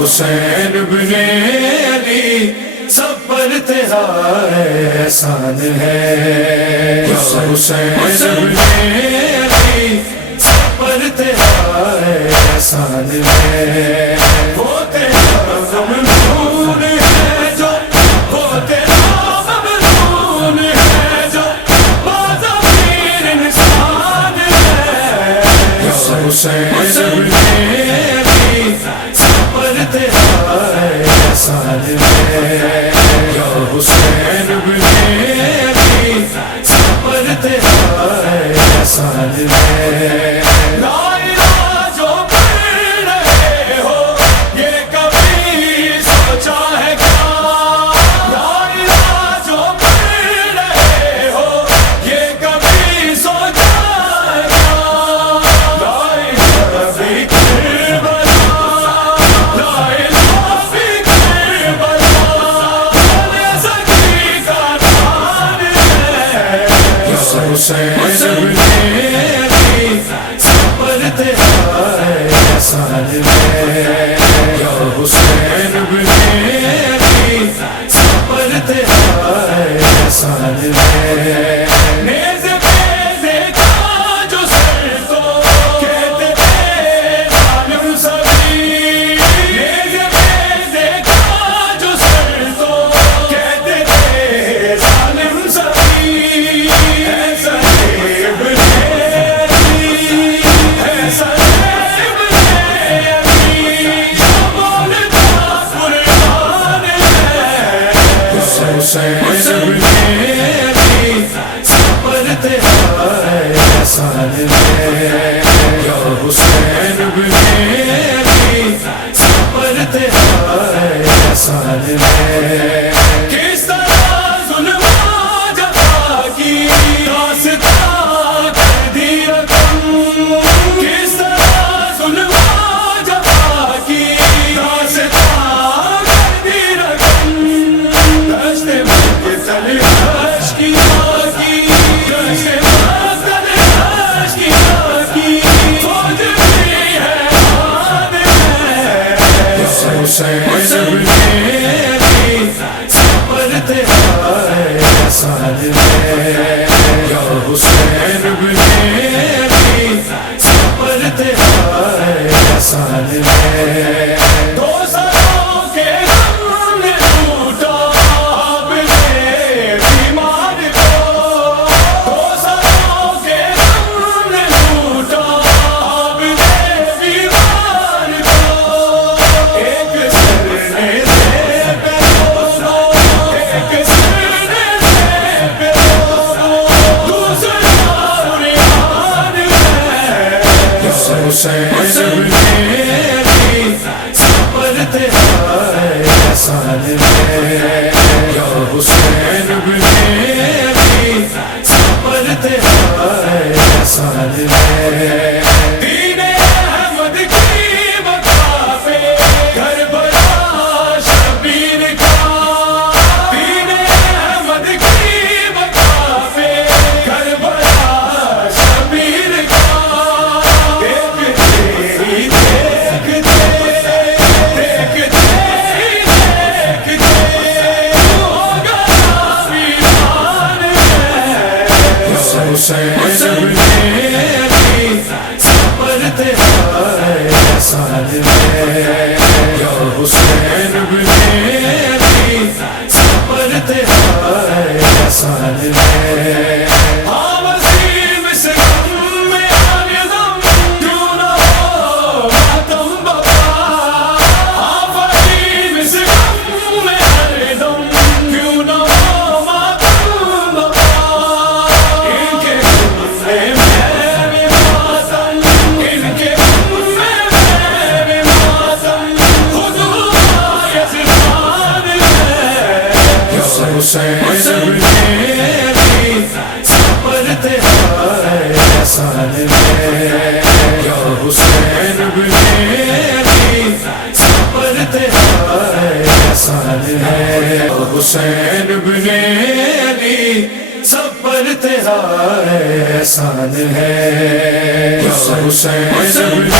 حسین بن علی سب پر تیرا احسان ہے، یا حسین بن علی سب پر تیرا احسان ہے، وہ تیرا ممنون ہے جو، وہ تیرا ممنون ہے جو بازمیر انسان ہے، یا حسین بن علی سب پر تیرا احسان ہے، یا حسین بن علی سب پر تیرا احسان ہے، لا الہ جو پڑھ رہے ہو یہ کبھی سوچا ہے کیا، لا الہ جو پڑھ رہے ہو یہ کبھی سوچا ہے کیا، لا الہ فی کربلا، لا الہ فی کربلا بولے سکی کا نام ہے، یا حسین بن علی سب پر تیرا احسان ہے، یا حسین بن علی سب پر تیرا احسان ہے، نیز پہ دیکھا جو سر تو کہتے تھے ظالم سبھی، نیز پہ دیکھا جو سر تو کہتے تھے ظالم سبھی، ایسا ابن علی، ایسا ابن علی جو بولتا قرآن ہے، حسین بن علی سب پر تیرا احسان ہے، یا حسین بن علی سب پر تیرا احسان ہے، کس طرح ظلم و جفا کی داستان کر دی رقم، کس طرح ظلم و جفا کی داستان کر دی رقم، دشت مقتل اشکیا کی، دشت مقتل اشکیا کی فوج بھی حیران ہے، حسین بن علی سب پر تیرا احسان ہے، یا حسین بن علی سب پر تیرا احسان ہے، دو سروں کے غم نے لوٹا اپنے بیمار کو، دو سروں کے غم نے لوٹا اپنے بیمار کو، ایک سر نے سر پہ دونوں، ایک سر نے سر پہ دونوں، دوسرا عریان ہے، حسین بن علی سب پر تیرا احسان ہے، یا حسین بن علی سب پر تیرا احسان ہے، دین احمد کی بقا پہ کربلا شبیر کا، دین احمد کی بقا پہ کربلا شبیر کا، ایک تیری دیکھتے دیکھتے ہی دیکھتے ہوگا ویران ہے، حسین بن علی سب پر تیرا احسان ہے، یا حسین بن علی سب پر تیرا احسان ہے، ہاں وسیم سے غم میں آنے غم کیوں نہ ہو ماتم بپا، ہاں وسیم سے غم میں آنے غم کیوں نہ ہو ماتم بپا، ان کے غم میں بھی ماتم، ان کے غم میں بھی ماتم، خود ہوا یزدان ہے، حسین بن علی سب پر تیرا احسان ہے، یا حسین بن علی سب پر تیرا احسان ہے، حسین بن علی سب پر تیرا احسان ہے، یا حسین بن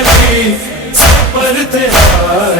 علی سب پر تیرا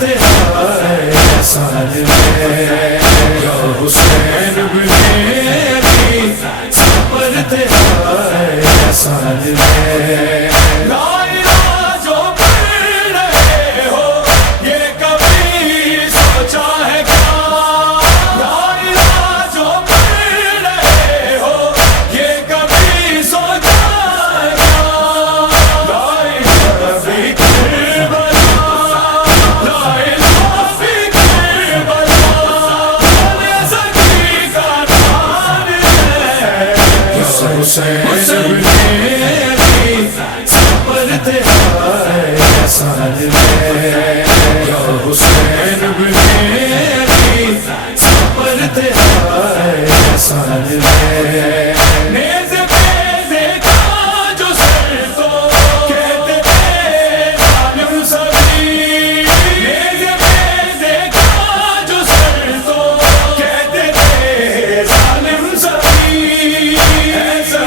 تیرا احسان ہے یا حسین ابن علی، صبر تیرا احسان ہے۔ لا الہ جو پڑھ رہے ہو یہ کبھی سوچا ہے کیا؟ لا الہ جو پڑھ رہے ہو یہ کبھی سوچا ہے کیا؟ لا الہ فی کربلا، لا الہ فی کربلا، بولے سکی کا نام ہے حسین ابن علی، صبر تیرا احسان ہے یا حسین ابن علی، صبر تیرا احسان ہے۔ نیز پہ دیکھا جو سر تو کہتے تھے ظالم سبھی، نیز پہ دیکھا جو سر تو کہتے تھے ظالم سبھی، ایسا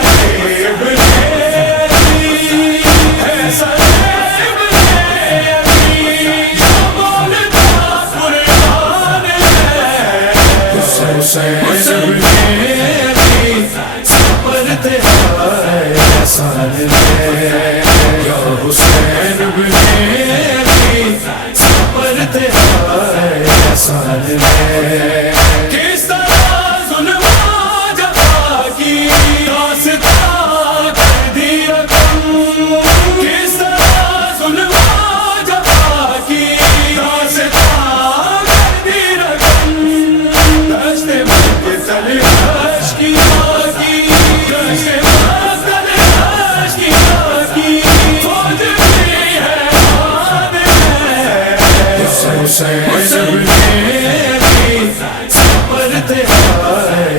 ابن علی، ایسا ابن علی، جو بولتا قرآن ہے حسین ابن علی، صبر تیرا احسان ہے یا حسین ابن علی، صبر تیرا احسان ہے۔ کس طرح ظلم جفا کی داستان کر دی رقم، کس طرح ظلم جفا کی داستان کر دی رقم، دشت مقتل اشکیا کی، دشت مقتل اشکیا کی، فوج بھی حیران ہے حسین ابن علی، صبر تیرا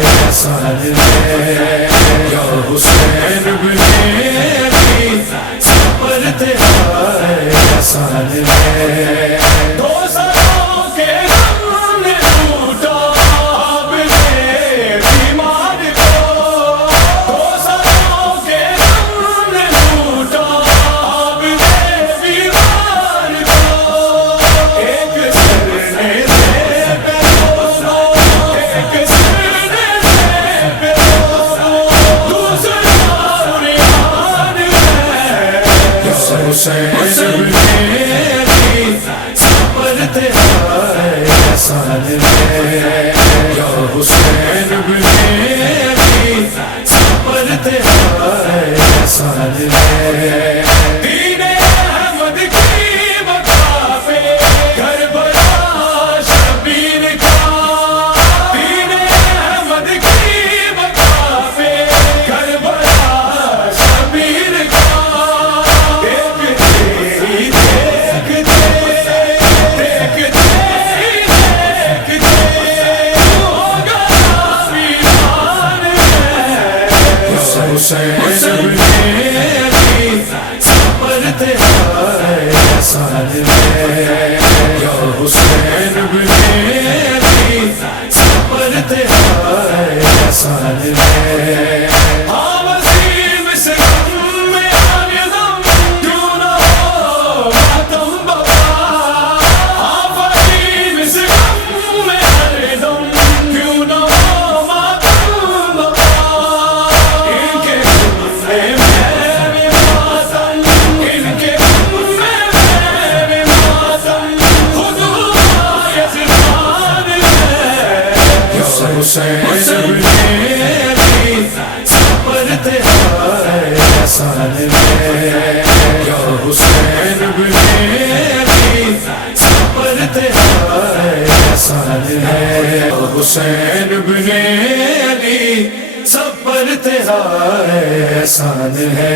احسان ہے یا حسین ابن علی، صبر تیرا احسان ہے۔ دو سروں کے غم نے ٹوٹا اپنے بیمار کو، دو سروں کے غم نے ٹوٹا اپنے بیمار کو، ایک سر نے دے پہ دونوں، ایک سر نے دے پہ دونوں، دوسرا قرآن ہے حسین ابن علی، صبر تیرا احسان ہے یا حسین ابن علی، صبر تیرا احسان ہے۔ دین احمد کی بقا پہ کربلا شبیر کا، دین احمد کی بقا پہ کربلا شبیر کا، دیکھتے ہی دیکھتے، دیکھتے ہی دیکھتے ہوگا ویران ہے حسین ابن علی، صبر تیرا احسان ہے یا حسین ابن علی، صبر تیرا احسان ہے۔ ہاں وسیم سے غم میں آنے غم کیوں نہ ہو ماتم بپا، ہاں وسیم سے غم میں آنے غم کیوں نہ ہو ماتم بپا، ان کے غم میں بھی ماتم، ان کے غم میں بھی ماتم، خود ہوا یزدان ہے حسین ابن علی، صبر تیرا احسان ہے یا حسین ابن علی، صبر تیرا احسان ہے حسین ابن علی، صبر تیرا احسان ہے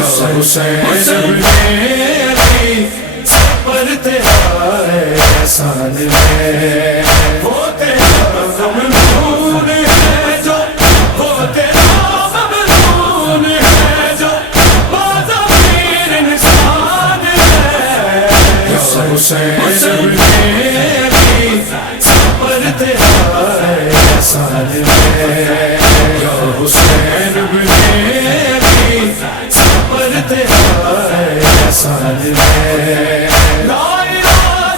حسین ابن علی، صبر تیرا احسان ہے۔ وہ تیرا ممنون ہے جو، وہ تیرا ممنون ہے جو، بازمیر انسان ہے حسین ابن علی، صبر تیرا احسان ہے یا حسین ابن علی، صبر تیرا احسان ہے۔ لا الہ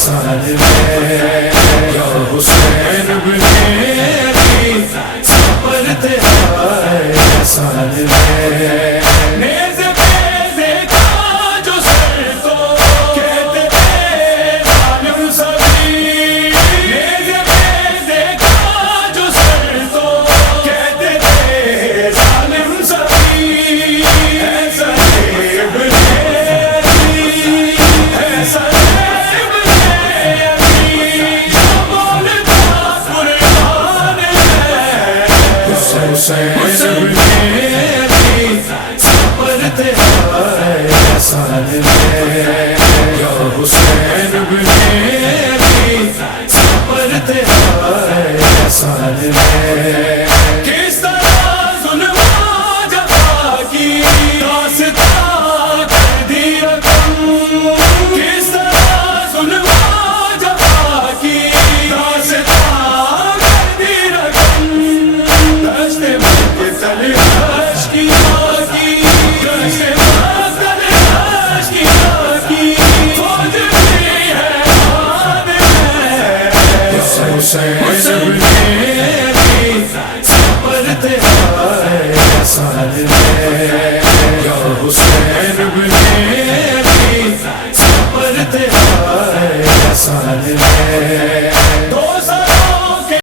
احسان میں یا حسین ابن علی صبر تیرا احسان میں نیز پہ دیکھا جو سر تو کہتے تھے ظالم سبھی نیز پہ دیکھا جو سر تو کہتے تھے ظالم سبھی ایسا ابن علی ایسا ابن علی جو بولتا قرآن ہے حسین ابن علی صبر تیرا احسان میں یا حسین ابن علی صبر تیرا احسان میں کس طرح ظلم جفا کی راستہ کر دی رقم کس طرح ظلم جفا کی راستہ کر دی رقم دشت مقتل اشکیا کی دشت مقتل اشکیا کی فوج بھی ہے آن ہے حسین ابن علی صبر تیرا احسان میں یا حسین ابن علی صبر تیرا احسان میں